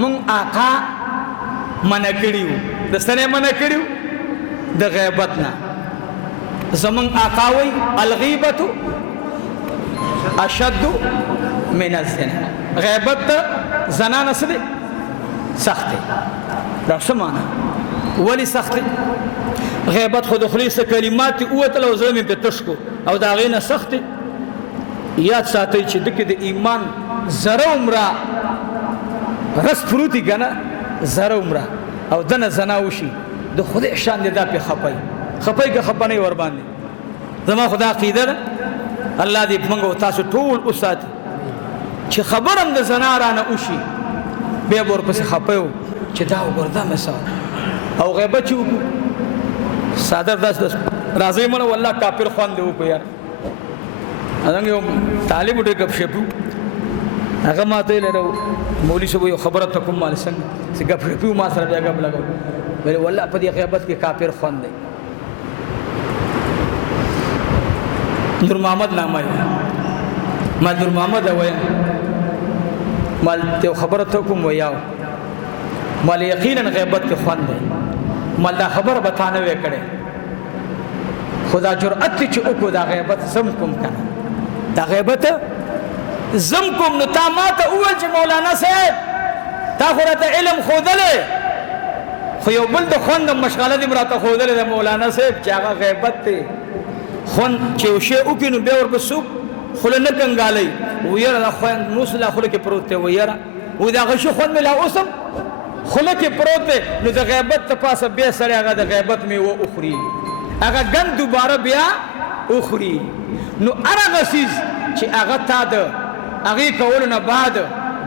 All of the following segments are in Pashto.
مونږ آقا منع کړیو د سنه منع کړیو د غیبت نه زمونږ آقا وی الغیبت اشد من الزنا غیبت زنا نسله سخت دا سمانه ولی سخت غیبت خود خلیص کلمات اوتل او زمین په تشکو او دا غینه سخت یاد ساتي چې دغه د ایمان زره عمره رس پروتي کنه زره عمره او دنه زنا وشي د خدای شان دې دا په خپای که خپنه ور باندې زما خدا عقیده ده الله دې موږ تاسو ټول اوسات چې خبرم د زنا رانه وشي به ورپسې خپایو چې دا وګوردا مثال او غیبت چې صادر داس راځي مړ والله کافر خوان دی وکړ یار اذن یو طالب ډېر غب شپو هغه ماته لرو مولوی صاحب یو خبره تکوم مال څنګه چې غب شپو ما سره بیا غب لګاو ویل والله په دې غیبت کې کافر خوان دی نور محمد نامه ما نور محمد وایا مال ته خبره تکوم ویاو مال یقینا غیبت کې خوان دی مال دا خبر بتانه وکړي خدا جرأت چې او دا غیبت زم کوم کنه دا غیبت زم کوم نو تا ماته اول چې مولانا صاحب تا خورته علم خودله خو یو بل د خوند مشغله دې مراته خودله د مولانا صاحب چې هغه غیبت ته خون چې وشي او کینو به ور بسو خله نه کنګالي ويره خوان موسلا خله کې پروت ته ويره و دا غشو خون ملا اوسم خله کې پروت نو د غیبت ته پاسه به سره هغه د غیبت می و اخري هغه ګن دوباره بیا اخري نو هغه سیز چې هغه تا د هغه کول نه بعد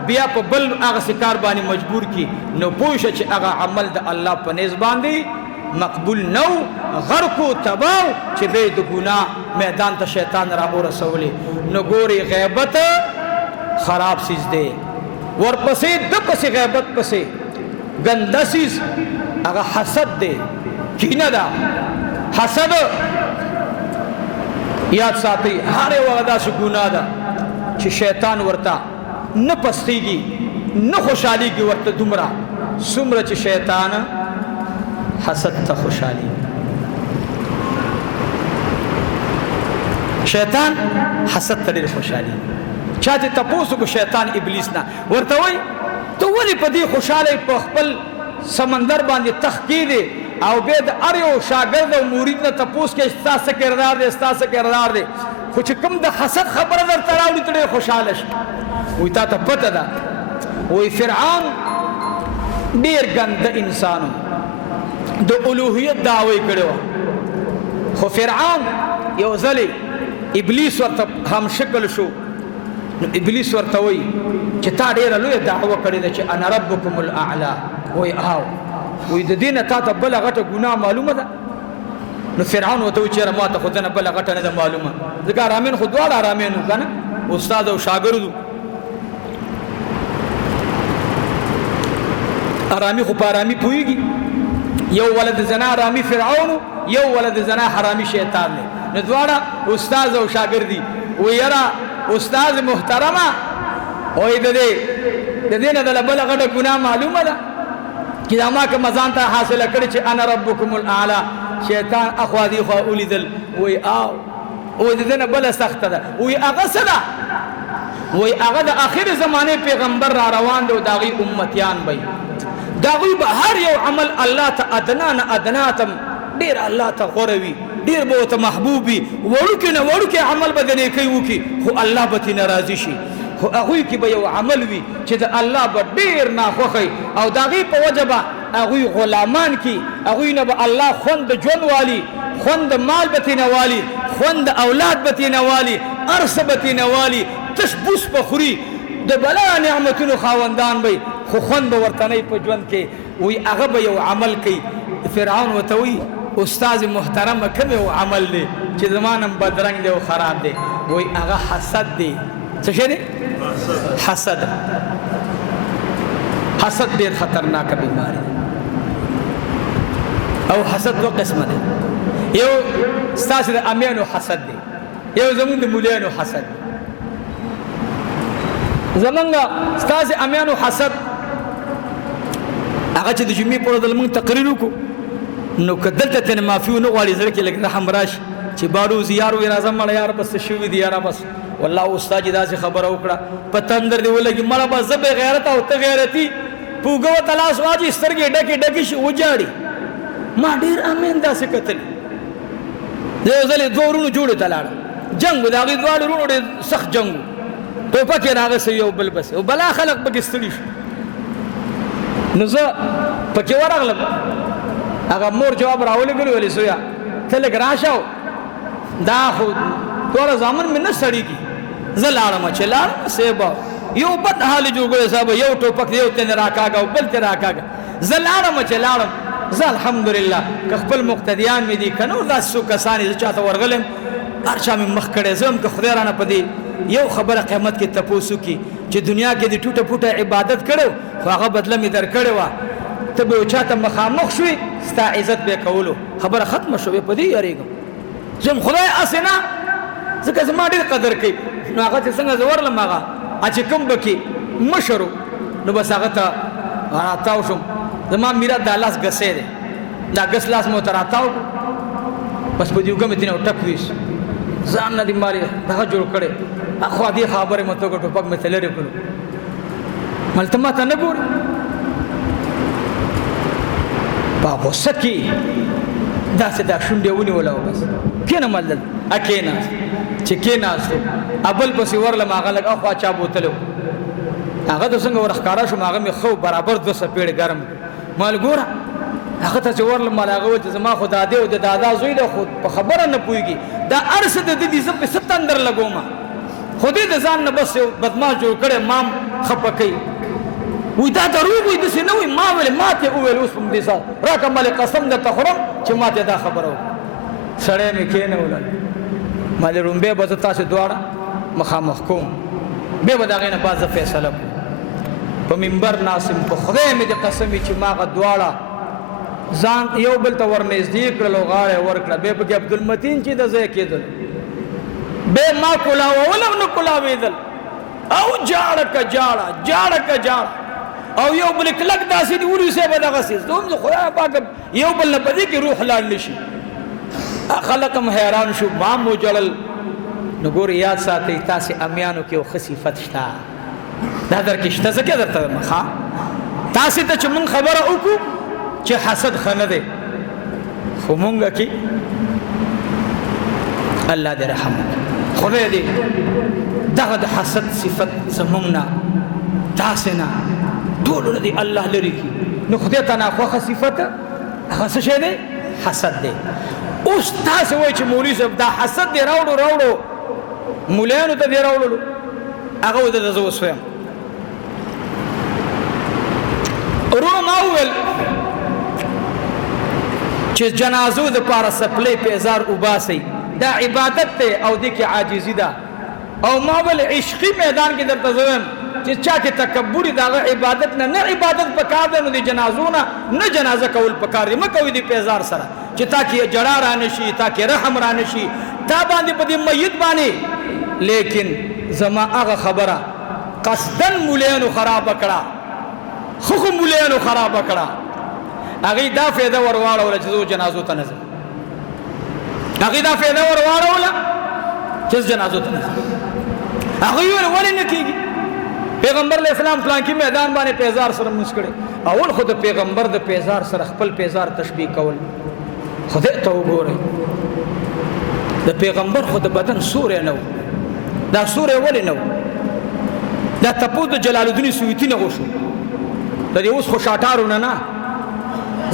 بیا په بل هغه سکار باندې مجبور کی نو پوښه چې هغه عمل د الله په نس باندې مقبول نو غرق تباو چې به د ګناه میدان ته شیطان را ورسولې نو ګوري غیبت خراب سیز دی ورپسې د پسې غیبت پسې ګنده سیز هغه حسد دی کینه ده حسد یاد ساتي هر یو ودا شو ګناه ده چې شیطان ورته نه پستيږي نه خوشحاليږي ورته دومره څومره چې شیطان حسد ته خوشحالي شیطان حسد ته ډېر خوشحالي چاته تاسو کو شیطان ابلیس نه ورته وای ته ولې په دې خوشاله په خپل سمندر باندې تخکید او به د اړیو شاګرد او مرید نه تاسو کې استاسه کردار دي استاسه کردار دي خو چې کوم د حسد خبره در تراوړي ته خوشاله شي وي تا ته پته ده وي فرعون ډیر ګند انسانو د الوهیت دعوی کړو خو فرعون یو ځلې ابلیس ورته هم شکل شو نو ابلیس ورته وای چې تا ډیر لوی دعوه کړې ده چې انا ربکم الاعلى وای او وې د دینه تا ته بل غټه ګناه معلومه ده نو فرعون وته چې ما ته خدانه بل غټه نه معلومه ځکه رامین خدواله رامین کنه استاد او شاګرد ارامي خو پارامي پويږي یو ولد زنا رامي فرعون یو ولد زنا حرامي شیطان نه دواړه استاد او شاګردي ويرا استاد محترمه وې د دې نه د بل غټه ګناه معلومه ده چې ما که مزان ته حاصله کړی چې انا ربکم الاعلى شیطان اخوا دی خو اولیدل وی او د دې نه بل سخت ده وی هغه سره وی هغه د اخر زمانه پیغمبر را روان دی او داغي امتیان وي داغي به هر یو عمل الله ته ادناتم ډیر الله ته غوروي ډیر به ته محبوبي وړوکه عمل بدنه کوي وکي خو الله به تی ناراضي شي خو هغه کې به یو عمل وي چې د الله به ډیر ناخوخي او داغي په وجبه هغه غلامان کی هغه نه به الله خوند جون والی خوند مال به تی نوالی خوند اولاد به تی نوالی ارث به تی نوالی تشبوس بخوري د بلا نعمتونو خاوندان به خو خوند ورته نه په ژوند کې وي هغه به یو عمل کوي فرعون وتوي استاد محترم کوم یو عمل دی چې زمانم بدرنګ دی او خراب دی وي هغه حسد دی څه شي دی حسد ډیر خطرناک بیماری او حسد دو قسمه دی یو ستاسو د امیانو حسد دی یو زمون د مولانو حسد زمونږ ستاسو امیانو حسد هغه چې د جمعې پر ورځ موږ تقریر وکړو نو که دلته ترې معافي ونه غواړي زړه کې لږ رحم راشي چې باروز یار وي راځه مړه یاره بس څه شوي دي یاره بس والله استاد چې داسې خبره وکړه په تندر دې ولګي مړه بس زه بې غیرته او ته غیرتي په اوږه ورته لاس واچي سترګې ډکې ډکې شي وجاړي ما ډېر امین داسې کتلي زه یو ځل یې دوه ورونو جوړې ته لاړم جنګ و د هغې دواړو ورونو ډېر سخت جنګ و ټوپک یې راغستی یو بل پسې او بلا خلک پکې ستړي شو نو زه پکې ورغلم هغه مور جواب راولېږلو ویلې زویا ته لږ راشه دا خو ټوله زامن مې نه سړېږي زه لاړم چې لاړم صاحبه یو بد حال جوړ کړی صاحب یو ټوپک یو ته راکاږه او بل ته راکاږه زه لاړم چې لاړم زه الحمدلله که خپل مقتدیان مې دي که نور داسې څو کسان زه چاته ورغلم هر چا مې مخ کړی زه هم که خدای رانه په دې یو خبره قیامت کې تپوس وکړي چې دنیا کې د ټوټه پوټه عبادت کړو خو هغه بدله مې درکړې وه ته به یو چاته مخامخ شوې ستا عزت به یې کولو خبره ختمه شوې په دې یارېږم زه هم خدای هسې نه ځکه زما ډېر قدر کوي نو هغه چې څنګه زه ورلم هغه چې کوم به کې مشر نو بس هغه ته راتاو شم زما میرا دا لاس ګسې دی دا ګس لاس مې ورته راتاو بس په دې اوږه مې تېنه ټک ویست ځان نه دې مالې دغه جوړ کړی خو دې خبرې مې ته وکړه ټوپک مې ته لرې کړو مالته ما ته نه ګورې په غوسه کې داسې دا شونډې ونیوله او بس کښېنه مالدل کښېناست چې کښېناستو بل پسې ورلم هغه لږ اخوا چا بوتلی هغه ته څنګه ورښکاره شوم هغه مې ښه برابر 2 څپېړې ګرم مال ګوره هغه ته چې ورلم مال هغه وویل چې زما خو دادی او د دادا زوی دی خو په خبره نه پوهېږي دا هر څه د ده دي زه پې څه تندر لګوم خو دې د ځان نه بس یو بدماش جوړ کړی مام خفه کوي وی دا دروغ وي داسې نه وي ما ویل ما ته وویل اوس په همدې سات راکړه مالې قسم درته خورم چې ما ته دا خبره وکړه سړی مې کېنولل مالې رومبی به زه تاسې دواړه مخامخ کوم بیا به د هغې نه بعد زه فیصله کوم په منبر ناسم په خدای مې د قسم وي چې ما هغه دواړه ځان یو بل ته ورنږدې کړل او غاړه یې ورکړه بیا پکې عبدالمتین چې د ځای کېدل بیا ما کولاوول او نه کولاوېدل او جاړه که جاړه جاړه که جاړه او یو بل کلک داسې دي ونیسئ به دغسې دوم زه خدای پاک یو بل نه په دې کې روح لاړ نه شي خلق هم حیران شو ما مو جړل نو ګورې یاد ساتئ تاسې امیانو کې یو ښه صفت شته دا در کې شته ځکه درته وایم ښه تاسې ته چې مونږ خبره وکړو چې حسد ښه نه دی خو مونږ کې الله دې رحم وکړي خدای دې دغه د حسد صفت زمونږ نه تاسې نه ټولو نه دې الله لرې کړي نو خدای ته ناخوښه صفت هغه څه شی دی حسد دی اوس تاسې وایي چې مولوي صاحب دا حسد دی راوړو مولیانو ته دې راوړلو هغه ودته زه اوس وایم ورونو ما وویل چې جنازو دپاره سپلی پیزار وباسئ دا عبادت دی او دې کې عاجزي ده او ما ویل عشقي میدان کې درته زه وایم چې چا کې تکبر د هغه عبادت نه عبادت پکار دی نو د جنازو نه جنازه کول پکار دی مه کوئ د پیزار سره چې تا کې جړا را نشي تا کې رحم را نشي تا باندې په دې میت باندې لیکن زما هغه خبره قصدن مولیانو خرابه کړه خو مولیانو خرابه کړه هغې دا فایده ورواړوله چې زه جنازو ته نه ځم هغې دا فایده ورواړوله چې زه جنازو ته نه ځم هغوی ویل ولې نه کېږي پیغمبر علیه السلام پلانکي میدان باندې پیزار سره مونځ کړی اول خو د پیغمبر د پیزار سره خپل پیزار تشبیه کول خدای ته وګورئ د پیغمبر خو د بدن سوری نه و دا سوری ولې نه و دا تپوس د جلال الدین سیوطي نه وشو د دې اوس خوشاټارو نه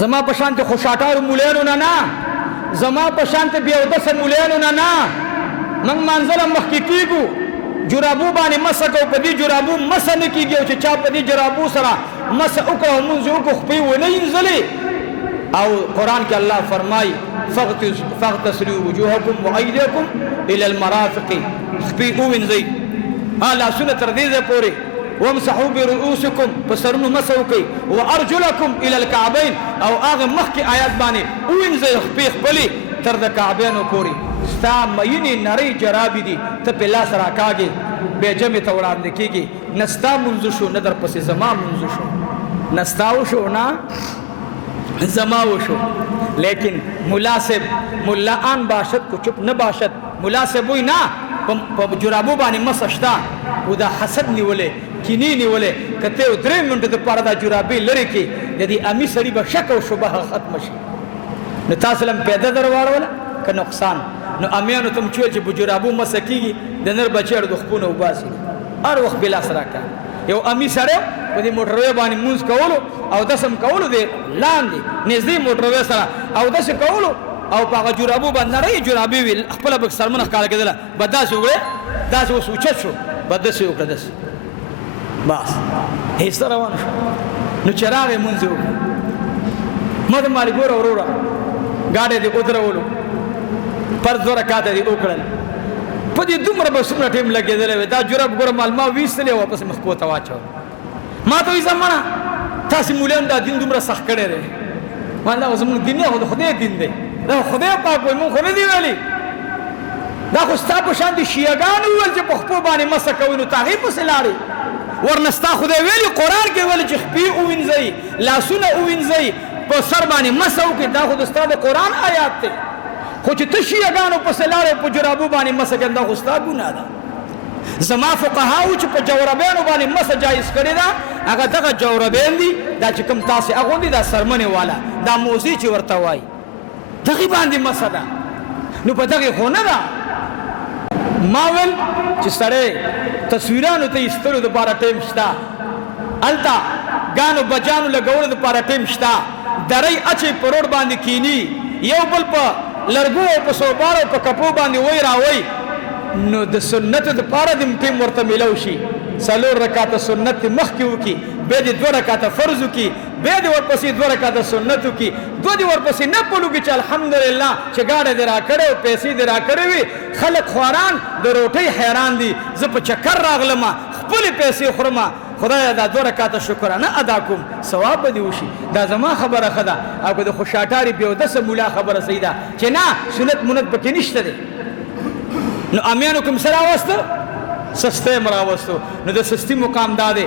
زما په شانتې خوشاټارو مولیانو نه زما په شانتې بېاودسه مولیانو نه موږ مانځله مخکې کېږو جرابو باندې مسه کوو په دې جرابو مسه نه کېږي او چې چا په دې جرابو سره مسه وکړه او مونځ یې وکړو خپې ونه وینځلې او قرآن کې الله فرمایي فاغتسلوا وجوهکم وایدیکم الی المرافق خپې ووینځئ لاسونه تر دې ځای پورې وامسحوا برؤوسکم په سرونو مسه وکئ وارجلکم الی الکعبین او هغه مخکې آیات باندې ووینځئ خپې خپلې تر د کعبینو پورې ستا مینې نرۍ جرابې دي ته پې لاس راکاږې بیا جمعې ته وړاندې کېږي نه ستا مونځ شو نه در پسې زما مونځ شو نستاو شو نا زماو شو لیکن مناسب ملا ان باشد کو چپ نه باشد مناسب وي نه په جرابو باندې مسشتا او دا حسد نیولې کینی نیولې کته او 3 منټه د پاره دا جرابې لري کې د دې امی سړي به شک او شبهه ختم شي نو تاسو لم پیدا درواړول ک نقصان نو امیانو تم چې په جرابو مسکیږي د نر بچړ د خپونه وباسي هر وخت بلا سره کا یو امی سره په دې موټروي باندې مونږ کولو او دسم کولو دې لاندې نږدې موټروي سره او دسم کولو او په جرابو باندې نه جرابي ویل خپل بک سرمنه ښکار کېدل بداس وګړي داس وسوچت شو بداس وکړه داس بس هیڅ روان شو نو چراغ مونږ مده مالي ګور اورورا گاډي دې ودرولو پر 2 رکعات دې وکړل په دې دومره به څومره ټیم لګېدل دا جراب ګور مال ما وېستلې واپس مخ کو تا واچو ما ته یې زمانہ تاسو مولان دا دین دومره سخت کړی دی ما دا زموږ دین نه خو خدای دین دی دا خدای پاک وي مونږ خو نه دی ویلي دا خو ستا په شان دي شیعګان ویل چې په خپل باندې مسه کوي نو تاغي پسې لاړې ورنستا خدای ویلي قرآن کې ویل چې خپې ووینځئ لاسونه ووینځئ په سر باندې مسه وکړئ دا خو د ستا د قرآن آیات دی خو چې ته شیعګانو پسې لاړې په جرابو باندې مسه کوي دا خو ستا ګناه ده زما فقهاو چې په جوربینو باندې مسه جایز کړې ده هغه دغه جوربین دي دا چې کوم تاسې اغوندي دا سرمنې والا دا موزي چې ورته وایي دغه باندې مسه ده نو په دغه خو نه ده ما ویل چې سړی تصویرانو ته ایستلو دپاره ټیم شته هلته ګانو بجانو لګولو دپاره ټیم شته درۍ اچې په روډ باندې کینی یو بل په لرګو او په صوبارو په کپو باندې وی راوی نو د سنت دپاره د ټیم ورته میلو شي 4 رکعاته سنت مخکې وکړي بیا د 2 رکعاته فرض وکړي بیا د ورپسې 2 رکعاته سنت وکړي دوه د ورپسې نه پلوږي چې الحمدلله چې ګاډه دې راکړې او پیسې دې راکړې وي خلک خواران د روټۍ حیران دي زه په چکر راغلم خپلې پیسې خورم خدایا دا 2 رکعاته شکرانه ادا کوم ثواب به دې وشي دا زما خبره ښه ده او که د خوشاټاري بېودسه مولا خبره صحیح ده چې نه سنت منت پکې نشته دی نو امیانو کوم سره راوسته سسته مراوستو نو د سستی مقام دا دی